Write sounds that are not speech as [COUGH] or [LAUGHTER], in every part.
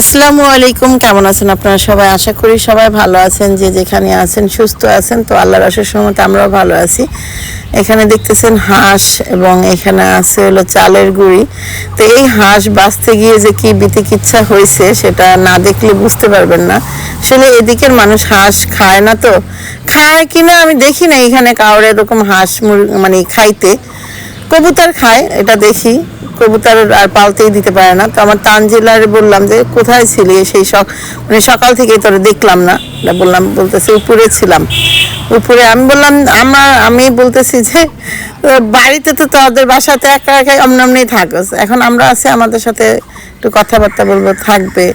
আসসালামু আলাইকুম, কেমন আছেন আপনারা সবাই? আশা করি সবাই ভালো আছেন, যে যেখানে আছেন, সুস্থ আছেন। তো আল্লাহর আশের সময় আমরাও ভালো আছি। এখানে দেখতেছেন হাঁস এবং এখানে আছে হলো চালের গুঁড়ি। তো এই হাঁস বাঁচতে গিয়ে যে কি বিতিকিচ্ছা হয়েছে, সেটা না দেখলে বুঝতে পারবেন না। আসলে এদিকের মানুষ হাঁস খায় না তো। খায় কিনা আমি দেখি না, এখানে কাউরে এরকম হাঁস মানে খাইতে। কবুতর খায়, এটা দেখি। কবুতর আর পালতেই দিতে পারে না। তো আমার তানজিলারে বললাম যে, কোথায় ছিলি? সেই সক মানে সকাল থেকেই তোরে দেখলাম না। বললাম, বলতেছে, উপরে ছিলাম। উপরে আমি বললাম আমার আমি বলতেছি যে, বাড়িতে তো তোদের বাসাতে একা একা অমন অমনি থাকস। এখন আমরা আছি, আমাদের সাথে একটু কথাবার্তা বলব, থাকবে।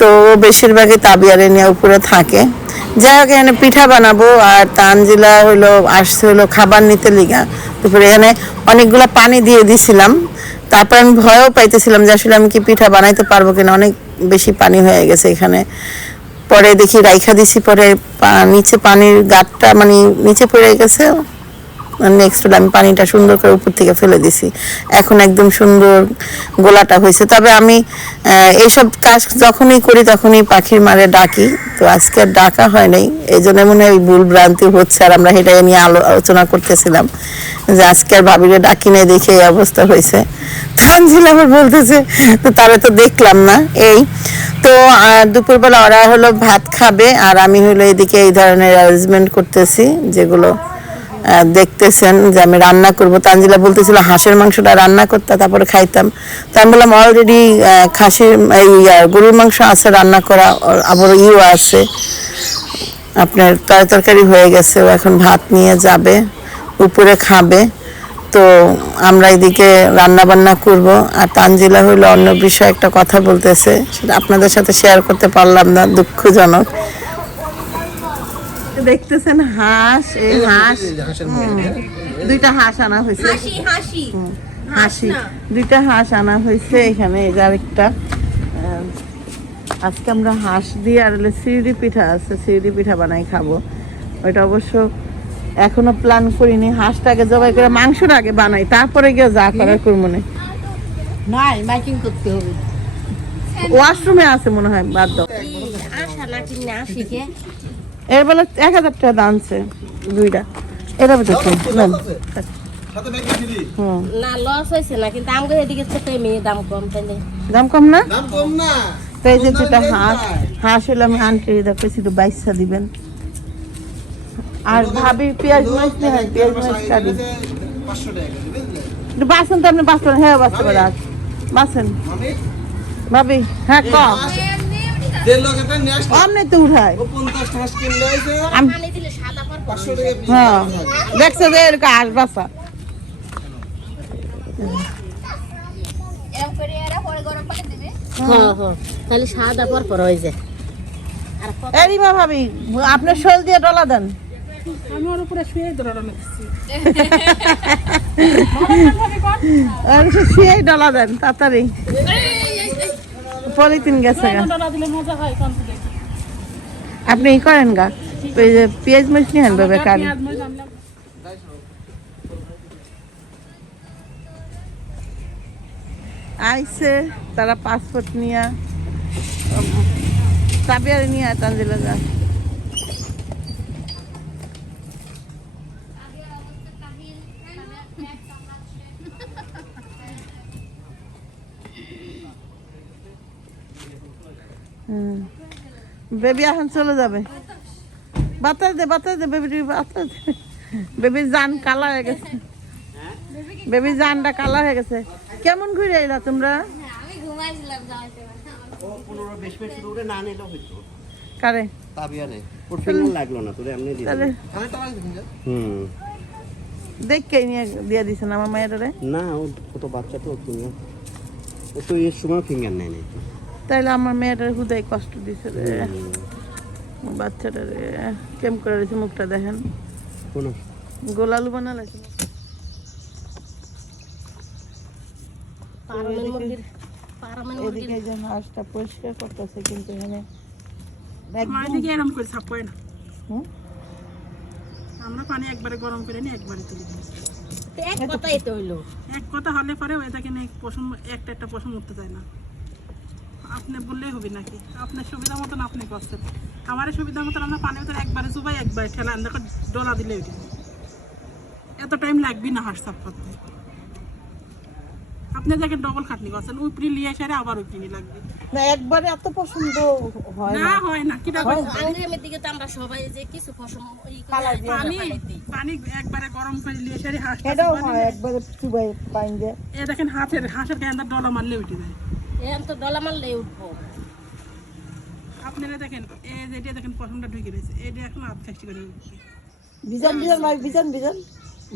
তো বেশিরভাগই তাবিয়ারে নিয়ে উপরে থাকে। যাই হোক, এখানে পিঠা বানাবো আর তানজিলা হইল, আসছে হইল খাবার নিতে লিগা। তারপরে এখানে অনেকগুলো পানি দিয়ে দিছিলাম। তারপর আমি ভয়ও পাইতেছিলাম যে আসলে আমি কি পিঠা বানাইতে পারব কিনা, অনেক বেশি পানি হয়ে গেছে এখানে। পরে দেখি রাইখা দিছি, পরে নিচে পানির গাঁটটা মানে নিচে পড়ে গেছে। নেক্সট আমি পানিটা সুন্দর করে উপর থেকে ফেলে দিছি। এখন একদম সুন্দর গোলাটা হয়েছে। তবে আমি এইসব কাজ যখনই করি তখনই পাখির মারে ডাকি। তো আজকে আর ডাকা হয় নাই। এই জন্য মনে হয় ভুল ভ্রান্তি হচ্ছে আর আমরা সেটা নিয়ে আলোচনা করতেছিলাম। যে আজকে আর ভাবিরে ডাকি নাই দেখে এই অবস্থা হয়েছে। তানজিল আবার বলতেছে, তো তারা তো দেখলাম না। এই, তো দুপুরবেলা ওরা হলো ভাত খাবে আর আমি হলো এদিকে এই ধরনের অ্যারেঞ্জমেন্ট করতেছি, যেগুলো দেখতেছেন যে আমি রান্না করব। তানজিলা বলতেছিল, হাঁসের মাংসটা রান্না করতে। তারপরে খাইতাম। তো আমি বললাম অলরেডি খাসির, এই গরুর মাংস আছে, রান্না করা। আবার ইও আছে। আপনার তরি তরকারি হয়ে গেছে, ও এখন ভাত নিয়ে যাবে, উপরে খাবে। তো আমরা এদিকে রান্না বান্না করব। আর তানজিলা হইল অন্য বিষয়ে একটা কথা বলতেছে। সেটা আপনাদের সাথে শেয়ার করতে পারলাম না, দুঃখজনক। দেখতেছেন হাঁস এই হাঁস। দুইটা হাঁস আনা হয়েছে। হাসি দুইটা হাঁস আনা হয়েছে। এখানে এই যে আরেকটা। আজকে আমরা হাঁস দিয়ে আর হলো সিউড়ি পিঠা আছে। সিউড়ি পিঠা বানাই খাব। ওইটা অবশ্য এখনও প্ল্যান করিনি। হাঁসটাকে জবাই করে মাংসটা আগে বানাই। তারপরে গিয়ে যা করার করব না। নাই মাইকিং করতে হবে। ওয়াশরুমে আছে মনে হয় বাদ দাও। আশা নাকি না শিখে এর বেলা এক হাজার টাকা দামছে দুইটা। এটা হুম। না লস হয়েছে না কিন্তু আমাদের এদিকে ছোট মেয়ে দাম কম তাহলে দাম কম না? দাম কম না। তো এই যে যেটা হাঁস হাঁস হলে আমি আনতে দেখেছি তো বাইশা দিবেন। আর ভাবি পেঁয়াজ মরিচ নিয়ে হয় পেঁয়াজ বুঝলে? একটু বাসন তো আপনি বাসন হ্যাঁ বাসতে পারে আজ বাসন। ভাবি হ্যাঁ ক? অমনি তো উঠায়। আমি হ্যাঁ। দেখছ যে এরকম হ্যাঁ। হ্যাঁ তাহলে সাদা পর পর যায়। আর কত- এরিমা ভাবি আপনার শোল দিয়ে ডলা দেন। [LAUGHS] আর সে শুয়েই ডলা দেন তাড়াতাড়ি। পলিথিন গেছে গা। আপনি ই করেন গা। ওই যে পেঁয়াজ মরিচ নিয়ে আনবে বেকার। আইসে তারা পাসপোর্ট নিয়ে। সাবিয়ারে নিয়ে তানজিলা যা বেবি এখন চলে যাবে। বাতাস দে বাতাস দে বেবি বাতাস দে। বেবির জান কালা হয়ে গেছে। বেবির জানটা কালা হয়ে গেছে। কেমন ঘুরে এলা তোমরা? না কারে? তাবিয়ানে। ওর ফিঙ্গার লাগল না তোরে এমনি দিয়ে তাহলে আমি তো আগে দেখুন হুম। দেখকে নিয়ে দিয়ে দিছেন আমার মায়েরারে না ও ছোট বাচ্চা তো ও তো এর সময় ফিঙ্গার নেয় নাই তাইলে আমার মেয়েটার হুদাই কষ্ট দিছে রে। বাচ্চাটা রে কেম করে রয়েছে মুখটা দেখেন? গোলালু বানালে পারমেন মুরগির পারমেন মুরগির এদিকে যে হাঁসটা পরিষ্কার করতেছে কিন্তু এখানে? আমরা পানি একবারে গরম করে নিয়ে একবারে তুলে এক কথাই তো হইল। এক কথা হলে পরে ওই তাকে নিয়ে পশম একটা একটা পশম উঠতে যায় না। আপনি বললেই হবে নাকি? আপনার সুবিধা মতন আপনি করছেন। আমার সুবিধা মতন আমরা পানির ভিতরে একবারে চুবাই একবার ঠেলা দেখো ডোলা দিলে উঠে। এত টাইম লাগবে না হাঁস সাফ করতে। আপনি দেখেন ডবল খাটনি করছেন উপরি লিয়ে সেরে আবার উপরি লাগবে। না একবারে এত পছন্দ হয় না না। হয় না কিটা আঙ্গেমের দিকে তো আমরা সবাই যে কিছু ফসল ই করে ফালাই দিই। পানি পানি একবারে গরম করে লিয়ে সেরে হাঁস এটাও হয় একবারে চুবাই পাইন দিয়ে। এ দেখেন হাতের হাঁসের গায়ে ডলা মারলে উঠে যায়। এখন তো ডলা মারলে উঠবো। আপনারা দেখেন এই যে এটা দেখেন প্রথমটা ঢুকে রয়েছে এটা এখন হাত খাইছি করে। বিজান বিজান মাছ বিজান বিজান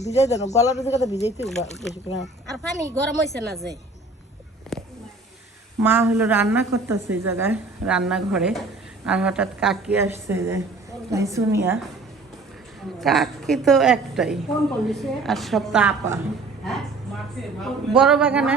ভিজাই দেন গলাটা থেকে তো ভিজাইতে বেশি আর পানি গরম হয়েছে না যে। মা হলো রান্না করতেছে এই জায়গায় রান্নাঘরে আর হঠাৎ কাকি আসছে যে শুনিয়া কাকি তো একটাই আর সব তো আপা। বড় বাগানে?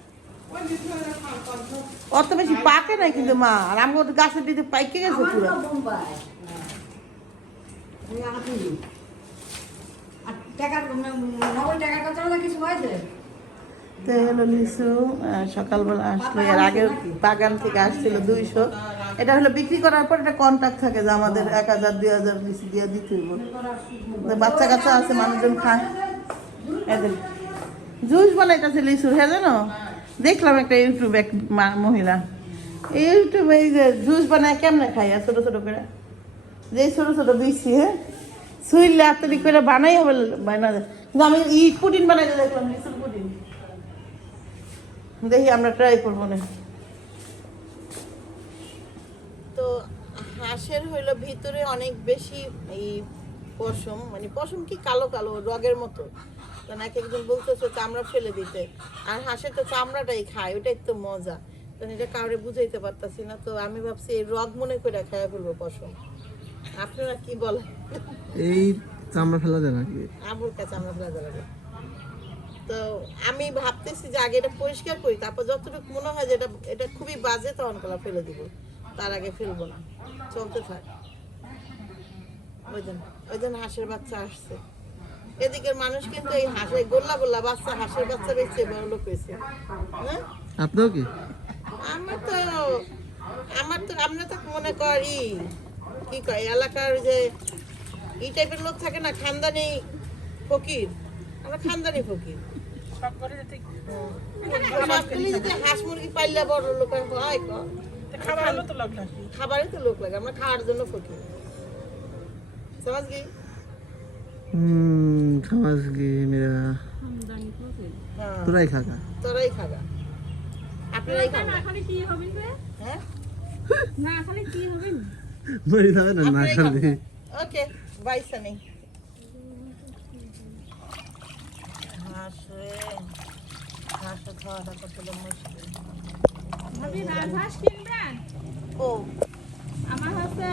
অত বেশি পাকে নাই কিন্তু মা আর আমি ওটা গাছের দিতে পাইকে গেছে পুরো। তো হলো লিচু সকালবেলা আসলো এর আগে বাগান থেকে আসছিল দুইশো। এটা হলো বিক্রি করার পর একটা কন্ট্যাক্ট থাকে যে আমাদের এক হাজার দুই হাজার লিচু দিয়ে দিতে হইব। বাচ্চা কাচ্চা আছে মানুষজন খায়। এদের জুস বানাইতেছে লিচুর হ্যাঁ জানো? দেখলাম একটা ইউটিউব এক মহিলা। ইউটিউবে এই যে জুস বানায় কেমনে খাই আর ছোটো ছোটো করে? যে ছোট ছোট দিচ্ছি হ্যাঁ? সুইলে আত্মরি করে বানাই হবে, বানা কিন্তু আমি ই পুডিং বানাইতে দেখলাম, লিচুর পুডিং দেখি আমরা ট্রাই করব না। তো হাঁসের হইল ভিতরে অনেক বেশি এই পশম মানে পশম কি কালো কালো, রগের মতো। তো নাকি একজন বলতেছে চামড়া ফেলে দিতে। আর হাঁসের তো চামড়াটাই খায় ওটাই তো মজা। তো এটা কাউরে বুঝাইতে পারতাছি না তো আমি ভাবছি এই রগ মনে করে খাওয়া ফেলব পশম। আপনারা কি বলেন? এই চামড়া ফেলা যায় নাকি? আবুর কাছে আমরা ফেলা যাবে তো আমি ভাবতেছি যে আগে এটা পরিষ্কার করি তারপর যতটুকু মনে হয় যে এটা এটা খুবই বাজে তখন কলা ফেলে দিব। তার আগে ফেলব না। চলতে থাক। ওই দিন ওই দিন হাঁসের বাচ্চা আসছে। এদিকের মানুষ কিন্তু এই হাঁসে গোল্লা গোল্লা বাচ্চা হাঁসের বাচ্চা বেচছে বড় লোক হয়েছে। হ্যাঁ? আপনিও কি? আমার তো আমার তো আমরা তো মনে করি কি কয় এলাকার যে এই টাইপের লোক থাকে না খানদানি ফকির। আমরা খানদানি ফকির। যদি হাঁস মুরগি পাইলে বড় লোক হয় ক? খাবার হলো তো লোক লাগবে খাবারই তো লোক লাগে আমরা খাওয়ার জন্য ফকির। সমাজ কি? কি মেরা? হ্যাঁ তোরাই খাকা তোরাই খাবা আপনারাই খাবেন। খালি কি হবে হ্যাঁ? না খালি কি হবে মরি যাবে না খালি ওকে বাই সানি হাঁস রে হাঁস খাওয়াটা কত মুশকিল। ভাবি রাজহাঁস কিনবেন? ও। আমার হচ্ছে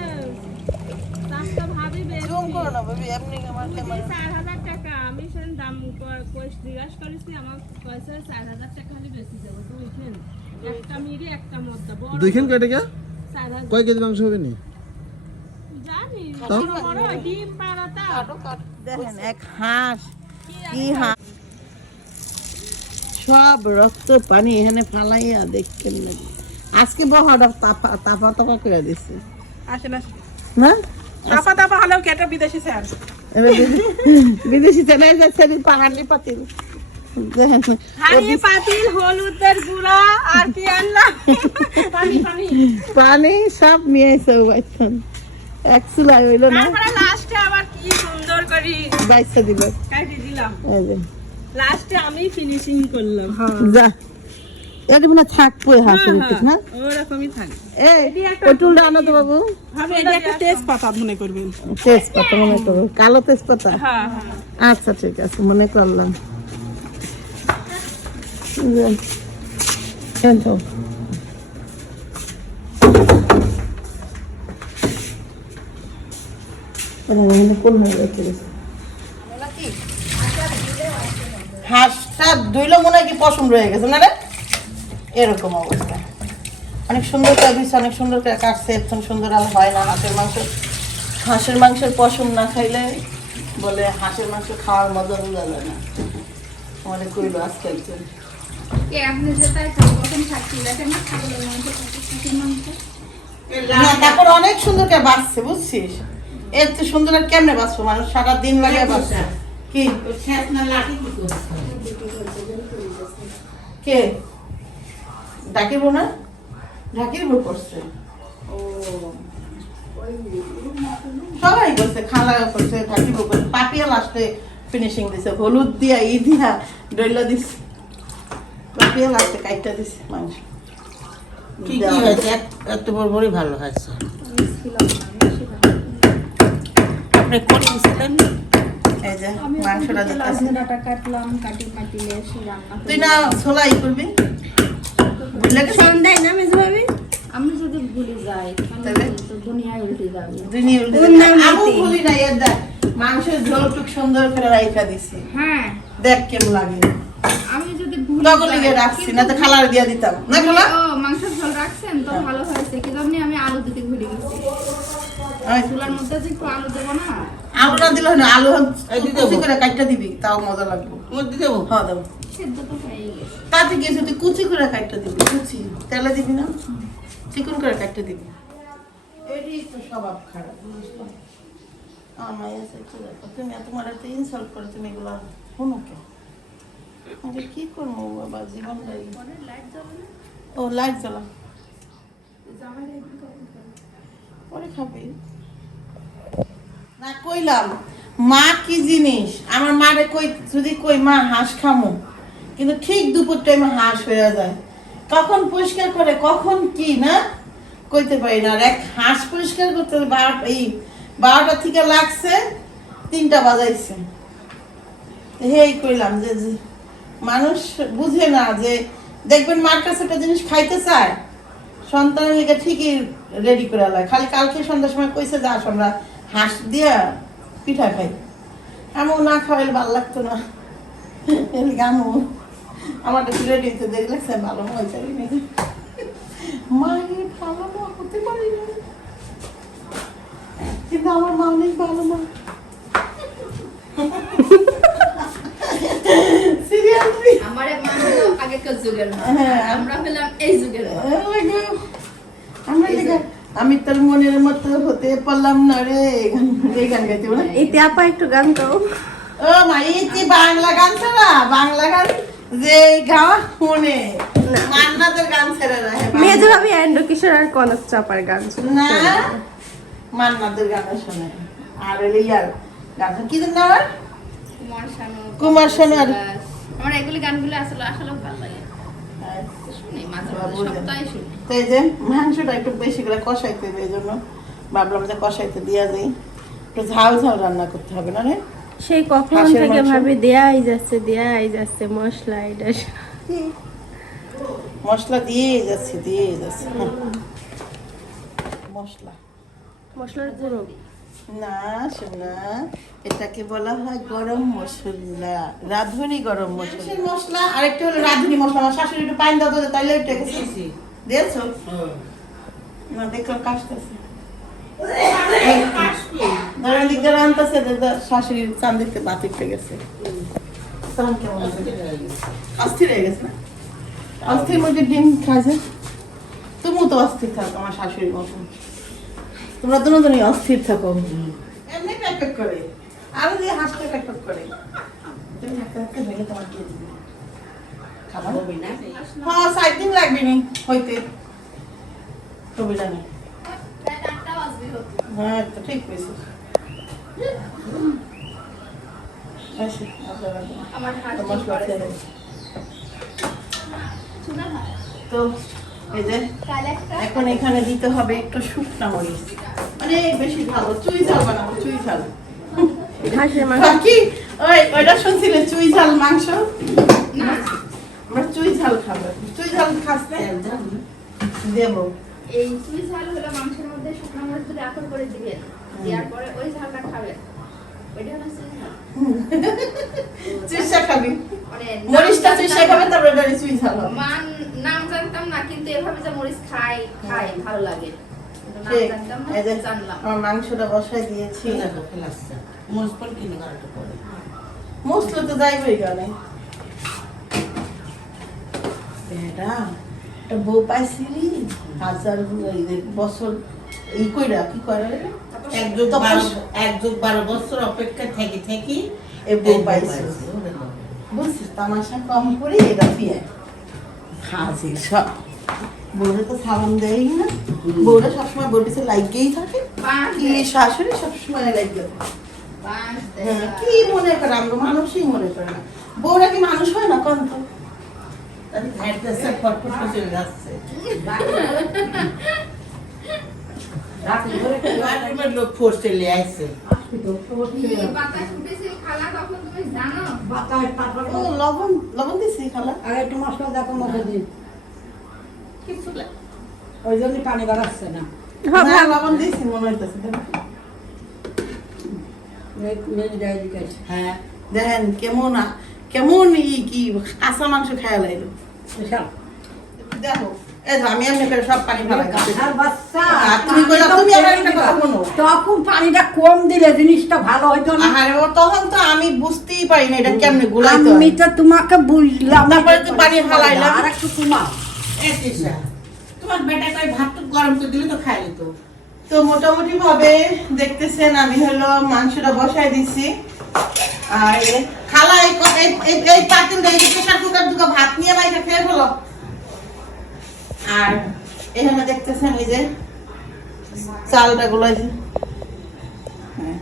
চারটা ভাবি জুম করো না বেবি এমনি আমার ক্যামেরা। চার হাজার টাকা আমি দাম জিজ্ঞাসা করেছি আমার পয়সা চার হাজার টাকা বেশি তো ওইখান একটা মিরি একটা মদ্দা। বড় দুইখান কয় কেজি মাংস হবে নি? জানি বড় বড় ডিম পাড়াতা কাটো কাটো। দেখেন এক হাঁস কি হাঁস? সব রক্ত পানি এখানে ফালাইয়া দেখতেন না। আজকে বহটা তাপা তাপা তাপা করে দিচ্ছে আসেন আসেন। না? আপা তাপা হলেও কেটে বিদেশি স্যার? বিদেশি চ্যানেল যাচ্ছে পাহাড়ি পাতিল। পানি সব নিয়ে এসে এক চুলাই হইল না? লাস্টে আবার কি সুন্দর করে। বাইসা দিল। দিলাম। লাস্টে আমি ফিনিশিং করলাম। যা। এটা মানে থাকব হাঁসের উপর, হ্যাঁ ওরকমই থাকে। এই ওই টুলটা আনো তো বাবু। ভাবি এটা একটা তেজপাতা মনে করবেন। তেজপাতা মনে করো কালো তেজপাতা? হ্যাঁ হ্যাঁ। আচ্ছা ঠিক আছে মনে করলাম। যাচ্ছে হাঁসটা ধুইলো মনে হয় কি পশম রয়ে গেছে না রে? এরকম অবস্থা। অনেক সুন্দর করে দিচ্ছে অনেক সুন্দর করে কাটছে একদম সুন্দর আর হয় না। হাঁসের মাংস হাঁসের মাংসের পশম না খাইলে বলে হাঁসের মাংস খাওয়ার মজা বোঝা যায় না। আমাদের কইলো আজকে একজন। না তারপর অনেক সুন্দর করে বাঁচছে বুঝছিস? এর তো সুন্দর আর কেমনে বাঁচবো? মানুষ সারা দিন লাগে বাঁচছে। কি? কে? ডাকিব না ঢাকির বউ করছে সবাই করছে খালা করছে ঢাকির বউ করছে পাপিয়া লাস্টে ফিনিশিং দিছে হলুদ দিয়া ই দিয়া ডইলা দিছে। পাপিয়া লাস্টে কাইটা দিছে মাংস কি কি হয়েছে এত বড় বড়ই ভালো হয়েছে। আপনি করে দিয়েছিলেন এই যে মাংসটা দিতেছি। কাটলাম কাটি মাটিলে রান্না তুই না ছোলাই করবি? বুঝলে গেছিস? সন্ধ্যায় না মেজ ভাবি আমি যদি ভুলে যাই তবে? তো দুনিয়ায় উল্টে যাবে দুনিয়া উল্টে যাবে। আমি ভুলি না এর দেখ মাংসের ঝোল টুক সুন্দর করে রাইখা দিছি হ্যাঁ দেখ কেমন লাগে আমি যদি ভুলে তখন রাখছি না তো খালার দিয়া দিতাম না খালা ও মাংসের ঝোল রাখছেন তো ভালো হয়েছে কি জন্য আমি আলু দিতে ভুলে গেছি ওই, চুলার মধ্যে যে একটু আলু দেবো না আলু না দিলে না আলু এই দিতে করে কাটটা দিবি তাও মজা লাগবে মধ্যে দেবো হ্যাঁ দাও সেদ্ধ তো তাতে গেছে তুই কুচি করে কাটটা দিবি কুচি তেলে দিবি না? চিকন করে কাটটা দিবি। এটাই তো স্বভাব খারাপ আমার আছে তুমি তোমার এত ইনসাল্ট করে তুমি এগুলো শুনো কে? করব বাবা জীবন ও লাইট জ্বালা। পরে খাবি। না কইলাম মা কি জিনিস? আমার মারে কই যদি কই মা হাঁস খামো। কিন্তু ঠিক দুপুর টাইমে হাঁস হয়ে যায়। কখন পরিষ্কার করে, কখন কি না, কইতে পারি না। আর এক হাঁস পরিষ্কার করতে বারোটা এই বারোটা থেকে লাগছে, তিনটা বাজাইছে। হেই কইলাম যে মানুষ বুঝে না যে, দেখবেন মার কাছে একটা জিনিস খাইতে চায় সন্তানের লিগে ঠিকই রেডি করে আলায় খালি কালকে সন্ধ্যার সময় কইছে, যা আস আমরা হাঁস দিয়া পিঠা খাই। আমিও না খাওয়াইলে ভালো লাগতো না। এর আমার একটু রেডি হতে দেরি লাগছে ভালো হয়েছে মায়ের ভালো মা হতে পারি না। কিন্তু আমার মা অনেক ভালো মা। সিরিয়াসলি আমার মা আগেকার যুগের হ্যাঁ। আমরা হলাম এই যুগের আমরা আমি তোর মনের মতো হতে পারলাম না রে। এই গান এই গান গাইতে বলে। এতে আপা একটু গান গাও। ও মা এই বাংলা গান ছাড়া বাংলা গান যে গাওয়া শুনে। মান্নাদের গান ছেড়ে ভাবি কিশোর আর কনক চাপার গান না মান্নাদের গান শোনে। আর ওই গান কি যেন নাম? কুমার শানু। আর- আমার এগুলি গানগুলো আসলে আসলে ভালো লাগে। শুনি মাঝে মাঝে বুঝলাম। সপ্তাহে শুনি। যে মাংসটা একটু বেশি করে কষাইতে এই জন্য ভাবলাম যে কষাইতে দিয়া যাই একটু ঝাল ঝাল রান্না করতে হবে না রে? সেই কখন থেকে? ভাবি দেয়াই যাচ্ছে দেয়াই যাচ্ছে মশলা এটা মশলা দিয়েই যাচ্ছি দিয়েই যাচ্ছি। মশলা। মশলার গুঁড়ো? না শোনা। এটাকে বলা হয় গরম মশলা রাঁধুনি গরম মশলা। মশলা আরেকটা হলো রাঁধুনি মশলা। আমার শাশুড়ি একটু পানি দাও তো তাইলে একটু গেছে দিয়েছ। না দেখলাম কাশতেছে। শাশুড়ির চান দেখতে বাত উঠে গেছে? অস্থির হয়ে গেছে। না? অস্থির মধ্যে ডিম খাইছে। তুমিও তো অস্থির থাকো আমার শাশুড়ির মতন তোমরা দুজনই অস্থির থাকো। এমনি প্যাক করে। আরও দিয়ে হাসতে প্যাক করে। তুমি ভেঙে তোমার দিয়ে দিবে খাবার হবে না? হ্যাঁ সাত দিন লাগবে নি হইতে। সুবিধা নেই হ্যাঁ তো ঠিক পেয়েছিস তো এই যে এখন এখানে দিতে হবে একটু শুকনা মরিচ। মানে বেশি ভালো চুই ঝাল বানাবো চুই ঝাল। হাঁসের ওই ওইটা শুনছিলে চুই ঝাল মাংস? আমরা চুই ঝাল খাব। চুই ঝাল খাস দেবো। এই চুই ঝাল হলো মাংসের মধ্যে শুকনো মরিচ দিয়ে আতর করে দিবেন দেওয়ার পরে ওইটা হলো সুই ঝাল চিরসা খাবি মানে মরিচটা নাম খাবে তারপরে এটা সুই ঝাল মান নাম জানতাম না কিন্তু এভাবে যে মরিচ খাই খাই ভালো লাগে কিন্তু নাম ঠিক। জানতাম না এই যে জানলাম আমার মাংসটা বসাই দিয়েছি মসলা তো যাইবই গেলে এটা একটা বউ পাইছিলি হাজার বছর ই কইরা কি কইরা রে এক যুগ বারো এক যুগ বারো বছর অপেক্ষা থেকে থেকে এ বউ বুঝছিস তামাশা কম করে এটা দিয়ে হাজির সব। বউরে তো সালাম দেয় না। বউরা সবসময় বউর পিছনে লাইগেই থাকে। কি শাশুড়ি সবসময় দেয়। হ্যাঁ, কি মনে করে? আমরা মানুষই মনে করে না। বউরা কি মানুষ হয় না কন তো? তাদের ফটফট চলে যাচ্ছে। [LAUGHS] লোক ফোর্স চলে আসছে কি বাতাস উঠেছে খালা তখন তুমি জানো? ও লবণ লবণ দিছি খালা। আর একটু মশলা দেখো মশলা দিই ওই জন্য পানি বাড়াচ্ছে না। লবণ মনে হইতেছে দিকে হ্যাঁ দেখেন কেমন কেমন ই কি কাঁচা মাংস খাইয়া লাইলো। দেখো। তো আমি এমনি করে সব পানি ফেলাই দিছি। আর বাচ্চা আর তুমি কইলা তুমি আমার একটা কথা শোনো তখন পানিটা কম দিলে জিনিসটা ভালো হইতো না। তখন তো আমি বুঝতেই পারি না এটা কেমনে গুলাইতে আমি তো তোমাকে বুঝলাম তারপরে তো পানি ঢালাইলাম। আর একটু কমা তোমার বেটা কই ভাত গরম করে দিলে তো খাই তো। তো মোটামুটি ভাবে দেখতেছেন আমি হলো মাংসটা বসাই দিছি। আর খালা এই এই- পাতিল কুকার দুটো ভাত নিয়ে বাইরে খেয়ে ফেলো। আর এখানে দেখতেছেন এই যে চালটা গুলো এই হ্যাঁ,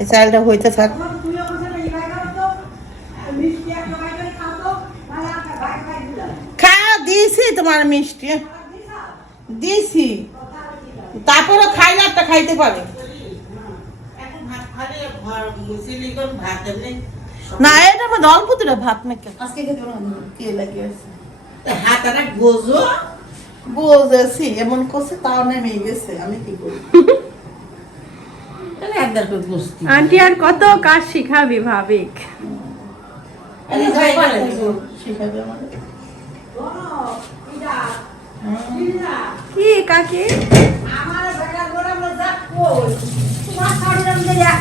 এই চালটা হইতে থাক। দিয়েছি তোমার মিষ্টি। দিয়েছি তারপরে খাইলে একটা খাইতে পারে। এখন ভাত খালে ঘর সিলিকন ভাত এমনি না এটা মধ্যে অল্প দুটো ভাত মেখে আজকে খেতে না। কে লাগে আছে হাত গোজো। বুঝেছি এমন করছে তাও নেমে গেছে আমি কি করি তাহলে একবার করে বসতি আন্টি আর কত কাজ শিখাবি ভাবিক আমাদের কি কাকি? আমার বেটা গোড়া মজা কই তোমার শরীরের মধ্যে এক